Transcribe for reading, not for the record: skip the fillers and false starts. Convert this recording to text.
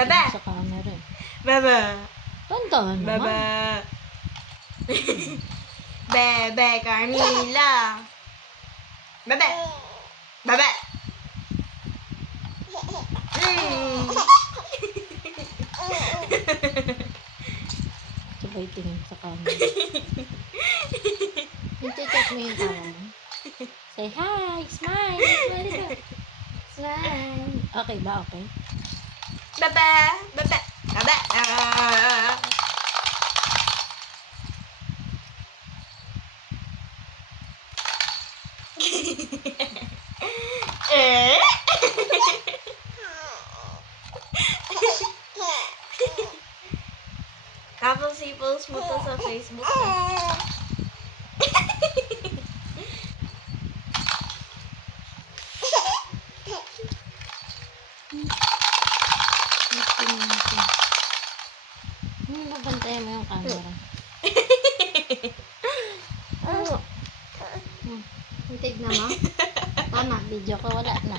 Bebe! sa camera eh. Bebe! Tantahan Bebe! naman. Bebe Carmila! Bebe! Bebe! Mm. Sabay tingin sa camera. Yung check mo yung tawa mo. Say hi! Smile! Smile ka! Smile! Okay ba? Okay? Bebe! Bebe! Bebe! Eh? Tapos i-post mo to sa Facebook. Nabantayan mo yung camera. Tignan mo. Tama, video ko wala na.